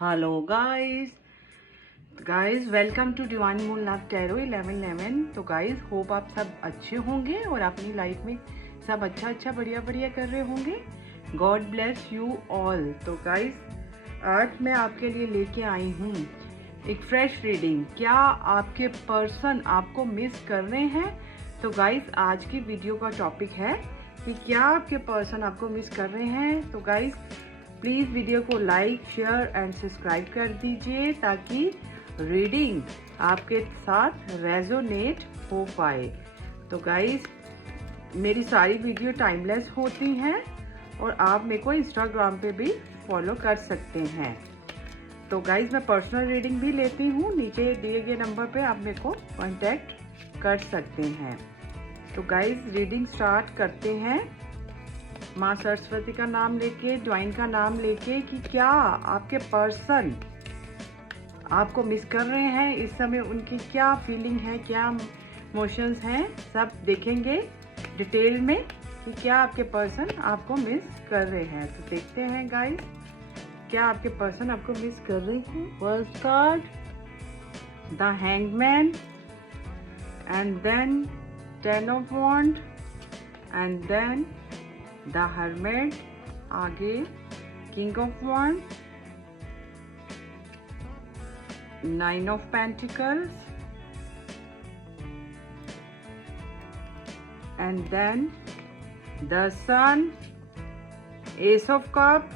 Hello guys welcome to divine moon love tarot 1111। तो guys hope आप सब अच्छे होंगे और अपनी लाइफ में सब अच्छा बढ़िया कर रहे होंगे। God bless you all. तो गाइस आज मैं आपके लिए लेके आई हूँ एक फ्रेश रीडिंग। क्या आपके पर्सन आपको मिस कर रहे हैं? तो गाइस आज की वीडियो का टॉपिक है कि क्या आपके पर्सन आपको मिस कर रहे हैं। तो गाइस प्लीज़ वीडियो को लाइक शेयर एंड सब्सक्राइब कर दीजिए ताकि रीडिंग आपके साथ रेजोनेट हो पाए। तो गाइस मेरी सारी वीडियो टाइमलेस होती हैं और आप मेरे को इंस्टाग्राम पे भी फॉलो कर सकते हैं। तो गाइस मैं पर्सनल रीडिंग भी लेती हूँ, नीचे दिए गए नंबर पे आप मेरे को कांटेक्ट कर सकते हैं। तो गाइस रीडिंग स्टार्ट करते हैं माँ सरस्वती का नाम लेके, डिवाइन का नाम लेके कि क्या आपके पर्सन आपको मिस कर रहे हैं इस समय, उनकी क्या फीलिंग है, क्या इमोशंस हैं, सब देखेंगे डिटेल में कि क्या आपके पर्सन आपको मिस कर रहे हैं। तो देखते हैं गाइस क्या आपके पर्सन आपको मिस कर रहे हैं। First card the hangman and then 10 of wand and then the hermit, आगे king of wand, 9 of pentacles and then the sun, ace of cup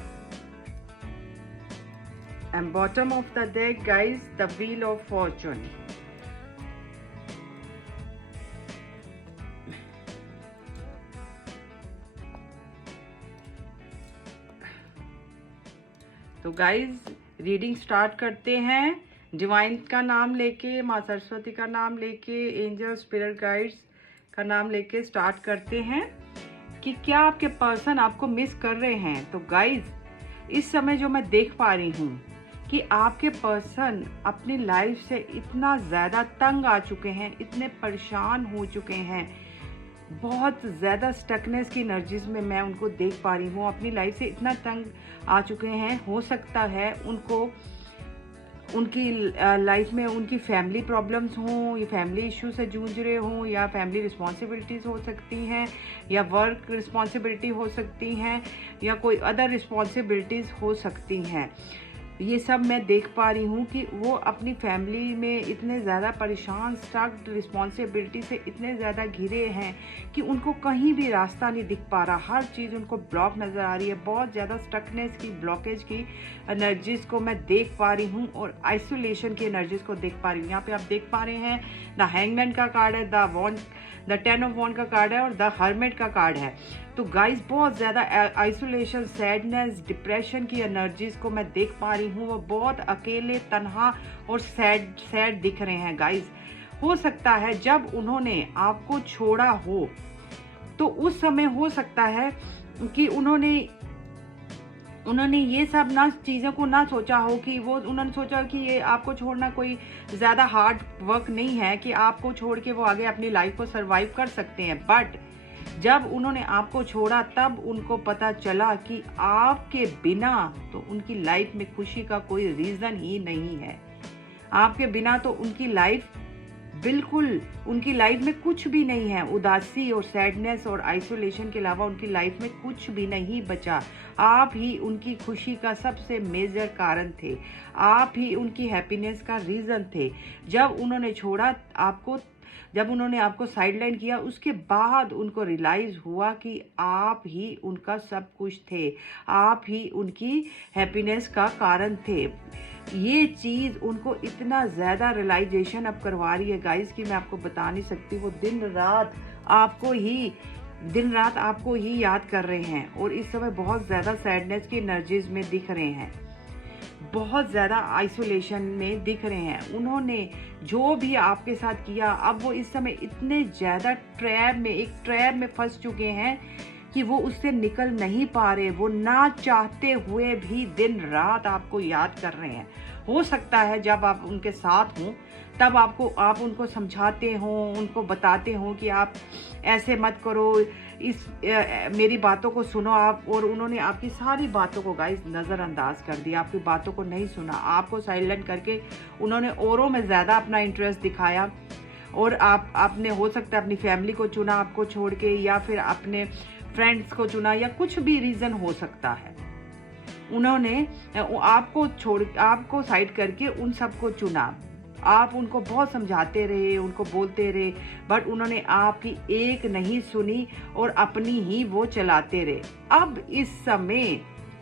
and bottom of the deck guys the wheel of fortune. तो guys reading start करते हैं divine का नाम लेके, माँ सरस्वती का नाम लेके, एंजल स्पिरिट गाइड्स का नाम लेके स्टार्ट करते हैं कि क्या आपके पर्सन आपको मिस कर रहे हैं। तो गाइज इस समय जो मैं देख पा रही हूँ कि आपके पर्सन अपनी लाइफ से इतना ज़्यादा तंग आ चुके हैं, इतने परेशान हो चुके हैं, बहुत ज़्यादा स्टकनेस की एनर्जीज में मैं उनको देख पा रही हूँ। अपनी लाइफ से इतना तंग आ चुके हैं, हो सकता है उनको उनकी लाइफ में उनकी फैमिली प्रॉब्लम्स हों, या फैमिली इशू से जूझ रहे हों, या फैमिली रिस्पॉन्सिबिलिटीज़ हो सकती हैं, या वर्क रिस्पॉन्सिबिलिटी हो सकती हैं, या कोई अदर रिस्पॉन्सिबिलिटीज़ हो सकती हैं। ये सब मैं देख पा रही हूँ कि वो अपनी फैमिली में इतने ज़्यादा परेशान, स्टक्ड, रिस्पॉन्सिबिलिटी से इतने ज़्यादा घिरे हैं कि उनको कहीं भी रास्ता नहीं दिख पा रहा, हर चीज़ उनको ब्लॉक नज़र आ रही है। बहुत ज़्यादा स्टकनेस की, ब्लॉकेज की एनर्जीज़ को मैं देख पा रही हूँ और आइसोलेशन की एनर्जीज़ को देख पा रही हूँ। यहाँ पे आप देख पा रहे हैं द हैंगमैन का कार्ड है, द 10 ऑफ वॉन्ड का कार्ड है और द हर्मिट का कार्ड है। तो गाइस बहुत ज़्यादा आइसोलेशन, सैडनेस, डिप्रेशन की एनर्जीज को मैं देख पा रही हूँ। वो बहुत अकेले, तन्हा और सैड दिख रहे हैं गाइस। हो सकता है जब उन्होंने आपको छोड़ा हो तो उस समय हो सकता है कि उन्होंने ये सब ना चीज़ों को ना सोचा हो कि उन्होंने सोचा कि ये आपको छोड़ना कोई ज़्यादा हार्ड वर्क नहीं है, कि आपको छोड़ के वो आगे अपनी लाइफ को सरवाइव कर सकते हैं। बट जब उन्होंने आपको छोड़ा तब उनको पता चला कि आपके बिना तो उनकी लाइफ में खुशी का कोई रीज़न ही नहीं है। आपके बिना तो उनकी लाइफ बिल्कुल, उनकी लाइफ में कुछ भी नहीं है। उदासी और सैडनेस और आइसोलेशन के अलावा उनकी लाइफ में कुछ भी नहीं बचा। आप ही उनकी खुशी का सबसे मेजर कारण थे, आप ही उनकी हैप्पीनेस का रीज़न थे। जब उन्होंने छोड़ा आपको, जब उन्होंने आपको साइडलाइन किया, उसके बाद उनको रियलाइज़ हुआ कि आप ही उनका सब कुछ थे, आप ही उनकी हैप्पीनेस का कारण थे। ये चीज़ उनको इतना ज़्यादा रियलाइजेशन अब करवा रही है गाइस कि मैं आपको बता नहीं सकती। वो दिन रात आपको ही याद कर रहे हैं और इस समय बहुत ज़्यादा सैडनेस की एनर्जीज में दिख रहे हैं, बहुत ज़्यादा आइसोलेशन में दिख रहे हैं। उन्होंने जो भी आपके साथ किया, अब वो इस समय इतने ज़्यादा एक ट्रैप में फंस चुके हैं कि वो उससे निकल नहीं पा रहे, वो ना चाहते हुए भी दिन रात आपको याद कर रहे हैं। हो सकता है जब आप उनके साथ हों तब आप उनको समझाते हों, उनको बताते हों कि आप ऐसे मत करो, मेरी बातों को सुनो आप, और उन्होंने आपकी सारी बातों को गाइस नज़रअंदाज कर दिया, आपकी बातों को नहीं सुना, आपको साइलेंट करके उन्होंने औरों में ज़्यादा अपना इंटरेस्ट दिखाया। और आपने हो सकता है अपनी फैमिली को चुना आपको छोड़ के, या फिर अपने फ्रेंड्स को चुना, या कुछ भी रीज़न हो सकता है। उन्होंने आपको साइड करके उन सबको चुना। आप उनको बहुत समझाते रहे, उनको बोलते रहे, बट उन्होंने आपकी एक नहीं सुनी और अपनी ही वो चलाते रहे। अब इस समय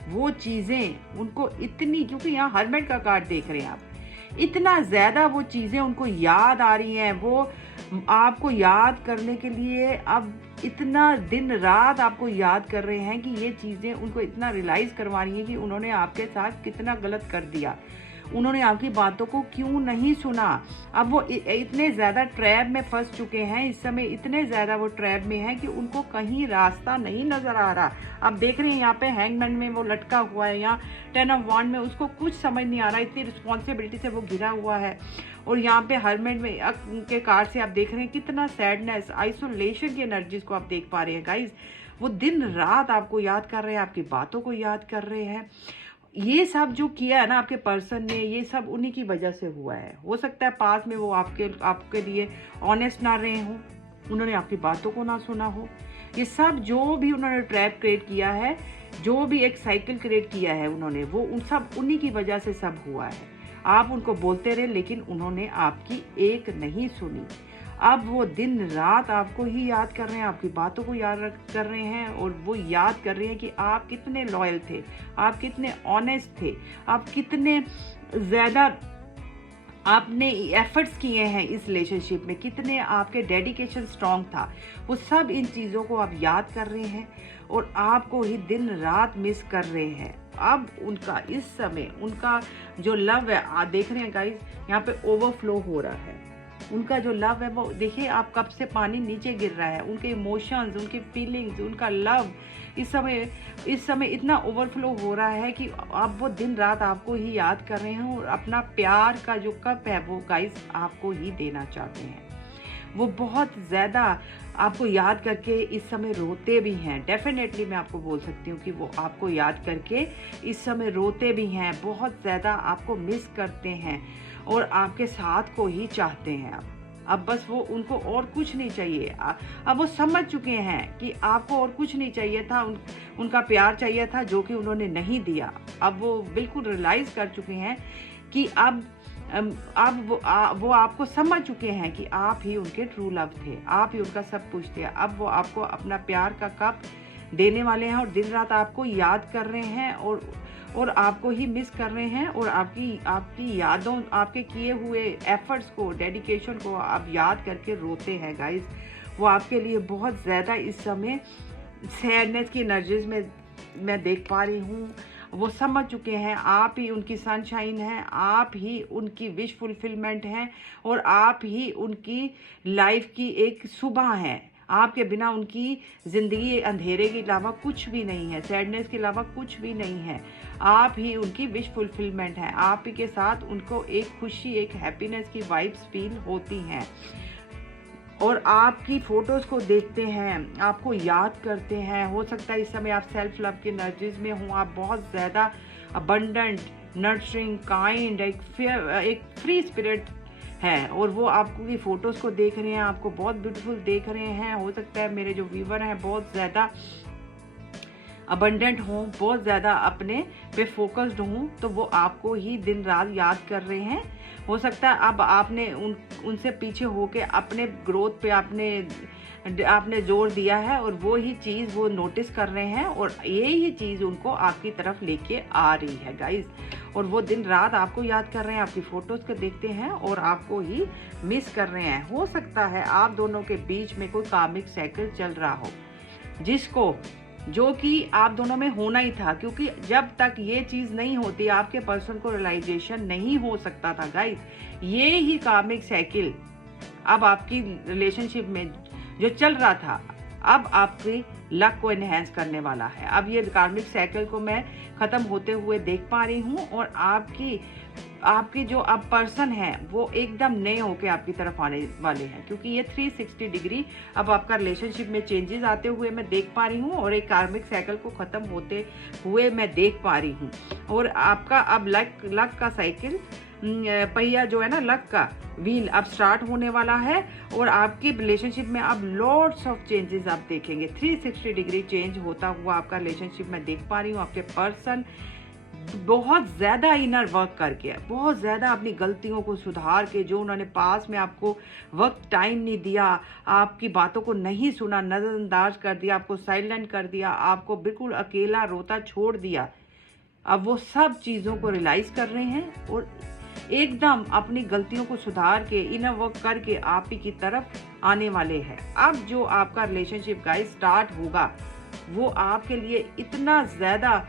वो चीज़ें उनको इतनी, क्योंकि यहाँ हर्मिट का कार्ड देख रहे हैं आप, इतना ज़्यादा वो चीज़ें उनको याद आ रही हैं, वो आपको याद करने के लिए अब इतना दिन रात आपको याद कर रहे हैं कि ये चीज़ें उनको इतना रियलाइज़ करवा रही हैं कि उन्होंने आपके साथ कितना गलत कर दिया, उन्होंने आपकी बातों को क्यों नहीं सुना। अब वो इतने ज़्यादा ट्रैप में फंस चुके हैं इस समय, इतने ज़्यादा वो ट्रैप में हैं कि उनको कहीं रास्ता नहीं नज़र आ रहा। अब देख रहे हैं यहाँ पे हैंगमैन में वो लटका हुआ है, यहाँ 10 ऑफ वांड में उसको कुछ समझ नहीं आ रहा, इतनी रिस्पॉन्सिबिलिटी से वो घिरा हुआ है। और यहाँ पे हर्मिट में उनके कार्ड से आप देख रहे हैं कितना सैडनेस, आइसोलेशन की एनर्जीज को आप देख पा रहे हैं गाइज। वो दिन रात आपको याद कर रहे हैं, आपकी बातों को याद कर रहे हैं। ये सब जो किया है ना आपके पर्सन ने, ये सब उन्हीं की वजह से हुआ है। हो सकता है पास में वो आपके लिए ऑनेस्ट ना रहे हों, उन्होंने आपकी बातों को ना सुना हो। ये सब जो भी उन्होंने ट्रैप क्रिएट किया है, जो भी एक साइकिल क्रिएट किया है उन्होंने, वो उन्हीं की वजह से सब हुआ है। आप उनको बोलते रहे लेकिन उन्होंने आपकी एक नहीं सुनी। अब वो दिन रात आपको ही याद कर रहे हैं, आपकी बातों को याद कर रहे हैं, और वो याद कर रहे हैं कि आप कितने लॉयल थे, आप कितने ऑनेस्ट थे, आप कितने ज़्यादा आपने एफर्ट्स किए हैं इस रिलेशनशिप में, कितने आपके डेडिकेशन स्ट्रॉन्ग था। वो सब इन चीज़ों को आप याद कर रहे हैं और आपको ही दिन रात मिस कर रहे हैं। अब उनका इस समय उनका जो लव है, आप देख रहे हैं गाइस, यहाँ पे ओवरफ्लो हो रहा है। उनका जो लव है वो देखिए, आप कब से पानी नीचे गिर रहा है। उनके इमोशंस, उनकी फीलिंग्स, उनका लव इस समय इतना ओवरफ्लो हो रहा है कि अब वो दिन रात आपको ही याद कर रहे हैं, और अपना प्यार का जो कप है वो गाइस आपको ही देना चाहते हैं। वो बहुत ज़्यादा आपको याद करके इस समय रोते भी हैं। डेफिनेटली मैं आपको बोल सकती हूँ कि वो आपको याद करके इस समय रोते भी हैं, बहुत ज़्यादा आपको मिस करते हैं और आपके साथ को ही चाहते हैं। अब बस वो, उनको और कुछ नहीं चाहिए। अब वो समझ चुके हैं कि आपको और कुछ नहीं चाहिए था, उनका प्यार चाहिए था जो कि उन्होंने नहीं दिया। अब वो बिल्कुल रियलाइज़ कर चुके हैं कि अब वो आपको समझ चुके हैं कि आप ही उनके ट्रू लव थे, आप ही उनका सब कुछ थे। अब वो आपको अपना प्यार का कप देने वाले हैं और दिन रात आपको याद कर रहे हैं और आपको ही मिस कर रहे हैं, और आपकी यादों, आपके किए हुए एफर्ट्स को, डेडिकेशन को आप याद करके रोते हैं गाइस। वो आपके लिए बहुत ज़्यादा इस समय सैडनेस की एनर्जीज में मैं देख पा रही हूँ। वो समझ चुके हैं आप ही उनकी सनशाइन हैं, आप ही उनकी विश फुलफिलमेंट हैं, और आप ही उनकी लाइफ की एक सुबह है। आपके बिना उनकी ज़िंदगी अंधेरे के अलावा कुछ भी नहीं है, सैडनेस के अलावा कुछ भी नहीं है। आप ही उनकी विश फुलफिलमेंट है। आप ही के साथ उनको एक खुशी, एक हैप्पीनेस की वाइब्स फील होती हैं, और आपकी फ़ोटोज़ को देखते हैं, आपको याद करते हैं। हो सकता है इस समय आप सेल्फ लव की एनर्जीज में हों, आप बहुत ज़्यादा अबंडेंट, नर्चरिंग, काइंड, एक फ्री स्पिरिट है, और वो आपको की फ़ोटोज़ को देख रहे हैं, आपको बहुत ब्यूटीफुल देख रहे हैं। हो सकता है मेरे जो व्यूवर हैं बहुत ज़्यादा अबंडेंट हों, बहुत ज़्यादा अपने पे फोकस्ड हों, तो वो आपको ही दिन रात याद कर रहे हैं। हो सकता है अब आपने उनसे पीछे होके अपने ग्रोथ पे आपने जोर दिया है, और वो ही चीज़ वो नोटिस कर रहे हैं, और यही चीज़ उनको आपकी तरफ लेके आ रही है गाइस। और वो दिन रात आपको याद कर रहे हैं, आपकी फ़ोटोज़ को देखते हैं और आपको ही मिस कर रहे हैं। हो सकता है आप दोनों के बीच में कोई कार्मिक साइकिल चल रहा हो, जो कि आप दोनों में होना ही था, क्योंकि जब तक ये चीज़ नहीं होती आपके पर्सन को रियलाइजेशन नहीं हो सकता था गाइस। ये ही कार्मिक साइकिल अब आपकी रिलेशनशिप में जो चल रहा था, अब आपकी लक को एनहेंस करने वाला है। अब ये कार्मिक साइकिल को मैं ख़त्म होते हुए देख पा रही हूँ और आपकी जो अब पर्सन है वो एकदम नए होके आपकी तरफ आने वाले हैं, क्योंकि ये 360 डिग्री अब आपका रिलेशनशिप में चेंजेस आते हुए मैं देख पा रही हूँ और एक कार्मिक साइकिल को ख़त्म होते हुए मैं देख पा रही हूँ। और आपका अब लक का साइकिल पहिया जो है ना, लक का व्हील अब स्टार्ट होने वाला है और आपकी रिलेशनशिप में अब लॉट्स ऑफ चेंजेस आप देखेंगे। 360 डिग्री चेंज होता हुआ आपका रिलेशनशिप में देख पा रही हूँ। आपके पर्सन बहुत ज़्यादा इनर वर्क करके, बहुत ज़्यादा अपनी गलतियों को सुधार के, जो उन्होंने पास में आपको वक्त टाइम नहीं दिया, आपकी बातों को नहीं सुना, नज़रअंदाज कर दिया, आपको साइलेंट कर दिया, आपको बिल्कुल अकेला रोता छोड़ दिया, अब वो सब चीज़ों को रियलाइज़ कर रहे हैं और एकदम अपनी गलतियों को सुधार के, इनर वर्क करके आप ही की तरफ आने वाले हैं। अब जो आपका रिलेशनशिप गाइस स्टार्ट होगा वो आपके लिए इतना ज़्यादा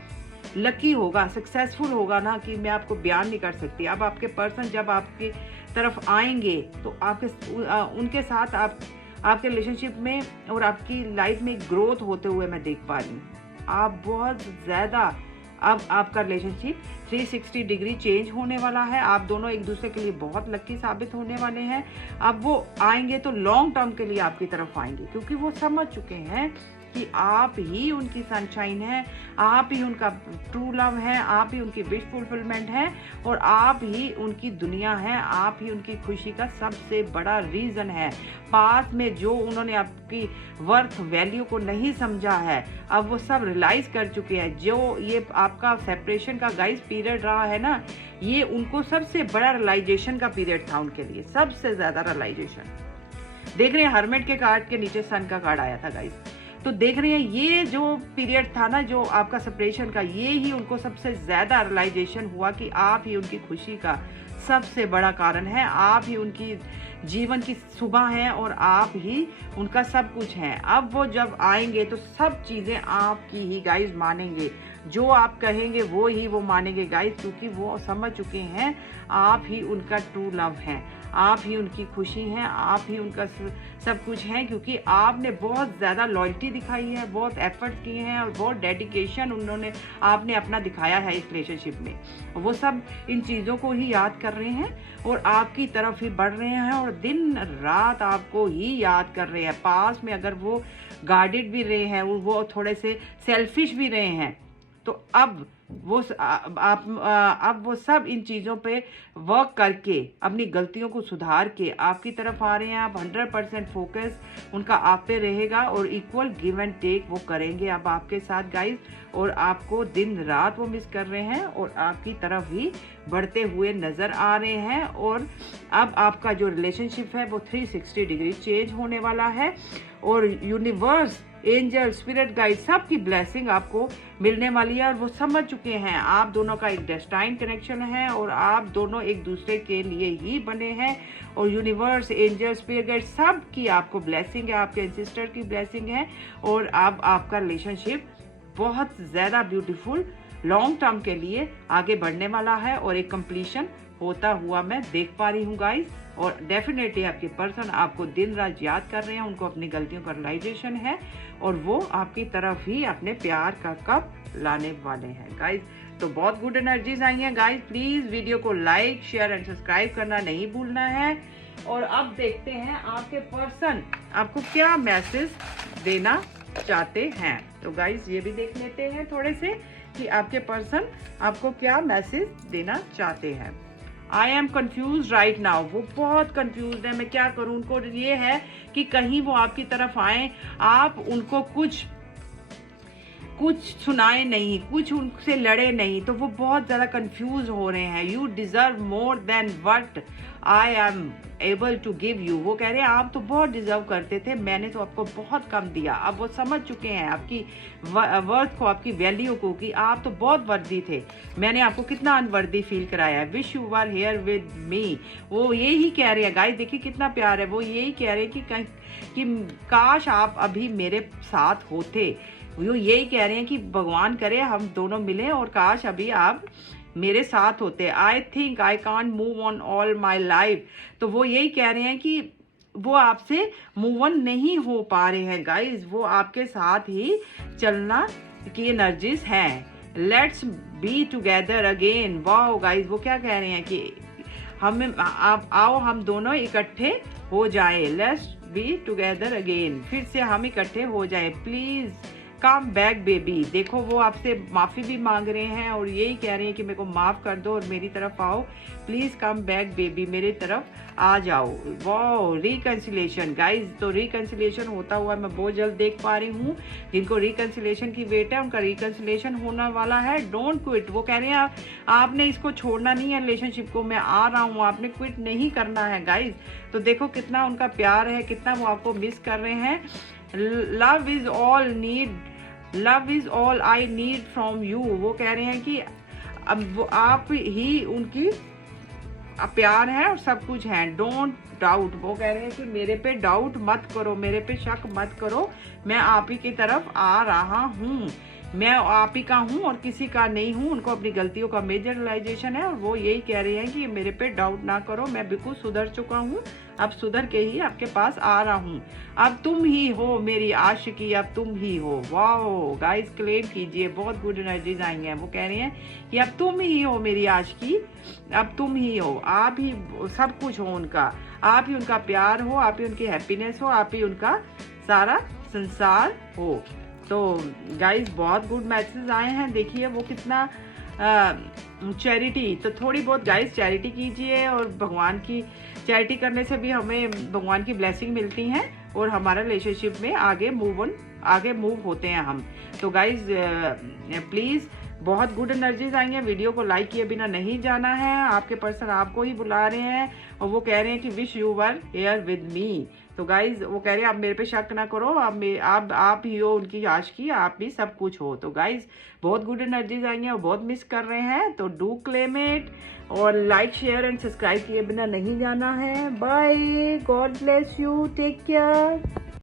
लकी होगा, सक्सेसफुल होगा ना कि मैं आपको बयान नहीं कर सकती। अब आपके पर्सन जब आपकी तरफ आएंगे तो उनके साथ आपके रिलेशनशिप में और आपकी लाइफ में ग्रोथ होते हुए मैं देख पा रही हूँ। आप बहुत ज़्यादा, अब आपका रिलेशनशिप 360 डिग्री चेंज होने वाला है। आप दोनों एक दूसरे के लिए बहुत लकी साबित होने वाले हैं। अब वो आएंगे तो लॉन्ग टर्म के लिए आपकी तरफ आएंगे, क्योंकि वो समझ चुके हैं कि आप ही उनकी सनशाइन है, आप ही उनका ट्रू लव है, आप ही उनकी विश फुलफिलमेंट है और आप ही उनकी दुनिया है, आप ही उनकी खुशी का सबसे बड़ा रीज़न है। पास में जो उन्होंने आपकी वर्थ वैल्यू को नहीं समझा है, अब वो सब रियलाइज़ कर चुके हैं। जो ये आपका सेपरेशन का गाइस पीरियड रहा है ना, ये उनको सबसे बड़ा रियलाइजेशन का पीरियड था, उनके लिए सबसे ज़्यादा रियलाइजेशन। देख रहे हैं हर्मिट के कार्ड के नीचे सन का कार्ड आया था गाइस, तो देख रहे हैं ये जो पीरियड था ना, जो आपका सेपरेशन का, ये ही उनको सबसे ज़्यादा रियलाइजेशन हुआ कि आप ही उनकी खुशी का सबसे बड़ा कारण है, आप ही उनकी जीवन की सुबह हैं और आप ही उनका सब कुछ हैं। अब वो जब आएंगे तो सब चीज़ें आपकी ही गाइस मानेंगे, जो आप कहेंगे वो ही वो मानेंगे गाइस, क्योंकि वो समझ चुके हैं आप ही उनका ट्रू लव हैं, आप ही उनकी खुशी हैं, आप ही उनका सब कुछ हैं, क्योंकि आपने बहुत ज़्यादा लॉयल्टी दिखाई है, बहुत एफर्ट किए हैं और बहुत डेडिकेशन आपने अपना दिखाया है इस रिलेशनशिप में। वो सब इन चीज़ों को ही याद कर रहे हैं और आपकी तरफ ही बढ़ रहे हैं और दिन रात आपको ही याद कर रहे हैं। पास में अगर वो गार्डेड भी रहे हैं, वो थोड़े से सेल्फिश भी रहे हैं, तो अब वो सब इन चीज़ों पे वर्क करके अपनी गलतियों को सुधार के आपकी तरफ आ रहे हैं। आप 100% फोकस उनका आप पे रहेगा और इक्वल गिव एंड टेक वो करेंगे अब आपके साथ गाइस, और आपको दिन रात वो मिस कर रहे हैं और आपकी तरफ ही बढ़ते हुए नज़र आ रहे हैं। और अब आपका जो रिलेशनशिप है वो 360 डिग्री चेंज होने वाला है और यूनिवर्स, एंजल, स्पिरिट गाइड सबकी ब्लेसिंग आपको मिलने वाली है और वो समझ चुके हैं आप दोनों का एक डेस्टाइन कनेक्शन है और आप दोनों एक दूसरे के लिए ही बने हैं। और यूनिवर्स, एंजल, स्पिरिट गाइड सबकी आपको ब्लेसिंग है, आपके सिस्टर की ब्लेसिंग है और अब आपका रिलेशनशिप बहुत ज़्यादा ब्यूटीफुल लॉन्ग टर्म के लिए आगे बढ़ने वाला है और एक कंप्लीशन होता हुआ मैं देख पा रही हूँ गाइस। और डेफिनेटली आपके पर्सन आपको दिन रात याद कर रहे हैं, उनको अपनी गलतियों का रियलाइजेशन है और वो आपकी तरफ ही अपने प्यार का कप लाने वाले हैं गाइस। तो बहुत गुड एनर्जीज आई हैं गाइस। प्लीज़ वीडियो को लाइक, शेयर एंड सब्सक्राइब करना नहीं भूलना है। और अब देखते हैं आपके पर्सन आपको क्या मैसेज देना चाहते हैं। तो गाइस ये भी देख लेते हैं थोड़े से कि आपके पर्सन आपको क्या मैसेज देना चाहते हैं। I am confuse right now, वो बहुत कन्फ्यूज है, मैं क्या करूँ। उनको ये है कि कहीं वो आपकी तरफ आए, आप उनको कुछ सुनाए नहीं, कुछ उनसे लड़े नहीं, तो वो बहुत ज़्यादा कंफ्यूज हो रहे हैं। You deserve more than what I am able to give you, वो कह रहे हैं आप तो बहुत डिज़र्व करते थे, मैंने तो आपको बहुत कम दिया। अब वो समझ चुके हैं आपकी वर्थ को, आपकी वैल्यू को, कि आप तो बहुत वर्दी थे, मैंने आपको कितना अनवर्दी फील कराया। Wish you are here with me, वो यही कह रहे हैं गाइस। देखिए कितना प्यार है, वो यही कह रहे हैं कि काश आप अभी मेरे साथ होते। वो यही कह रहे हैं कि भगवान करे हम दोनों मिलें और काश अभी आप मेरे साथ होते। I think I can't move on all my life, तो वो यही कह रहे हैं कि वो आपसे मूव ऑन नहीं हो पा रहे हैं गाइज, वो आपके साथ ही चलना की एनर्जीज हैं। Let's be together again. Wow guys, वो क्या कह रहे हैं कि हम आप आओ हम दोनों इकट्ठे हो जाएं। लेट्स बी टुगेदर अगेन, फिर से हम इकट्ठे हो जाएं। Please come back baby. देखो वो आपसे माफ़ी भी मांग रहे हैं और यही कह रहे हैं कि मेरे को माफ़ कर दो और मेरी तरफ आओ। प्लीज़ कम बैक बेबी, मेरी तरफ आ जाओ। Wow, reconciliation guys. तो रिकन्सिलेशन होता हुआ मैं बहुत जल्द देख पा रही हूँ। जिनको रिकन्सिलेशन की वेट है उनका रिकन्सिलेशन होने वाला है। Don't quit. वो कह रहे हैं आपने इसको छोड़ना नहीं है, रिलेशनशिप को। मैं आ रहा हूँ, आपने क्विट नहीं करना है गाइज। तो देखो कितना उनका प्यार है, कितना वो आपको मिस कर रहे हैं। Love is all I need from you. वो कह रहे हैं कि अब वो आप ही उनकी प्यार है और सब कुछ है। Don't doubt. वो कह रहे हैं कि मेरे पे डाउट मत करो, मेरे पे शक मत करो, मैं आप ही की तरफ आ रहा हूँ। मैं आप ही का हूँ और किसी का नहीं हूँ। उनको अपनी गलतियों का मेजर रियलाइजेशन है और वो यही कह रहे हैं कि मेरे पे डाउट ना करो, मैं बिल्कुल सुधर चुका हूँ, अब सुधर के ही आपके पास आ रहा हूँ। अब तुम ही हो मेरी आशिकी, अब तुम ही हो। वाओ गाइस, क्लेम कीजिए, बहुत गुड एनर्जीज आई हैं। वो कह रहे हैं कि अब तुम ही हो मेरी आशिकी, अब तुम ही हो, आप ही सब कुछ हो उनका, आप ही उनका प्यार हो, आप ही उनकी हैप्पीनेस हो, आप ही उनका सारा संसार हो। तो गाइस बहुत गुड मैसेज आए हैं। देखिए वो कितना चैरिटी, तो थोड़ी बहुत गाइस चैरिटी कीजिए और भगवान की चैरिटी करने से भी हमें भगवान की ब्लेसिंग मिलती हैं और हमारा रिलेशनशिप में आगे मूव होते हैं हम। तो गाइस प्लीज़, बहुत गुड एनर्जीज आई हैं। वीडियो को लाइक किए बिना नहीं जाना है। आपके पर्सन आपको ही बुला रहे हैं और वो कह रहे हैं कि wish you were here with me. तो गाइज वो कह रहे हैं आप मेरे पे शक ना करो, आप ही हो उनकी आशिकी, आप भी सब कुछ हो। तो गाइज बहुत गुड एनर्जीज आई हैं और बहुत मिस कर रहे हैं। तो डू क्लेम इट और लाइक शेयर एंड सब्सक्राइब किए बिना नहीं जाना है। Bye, God bless you, take care.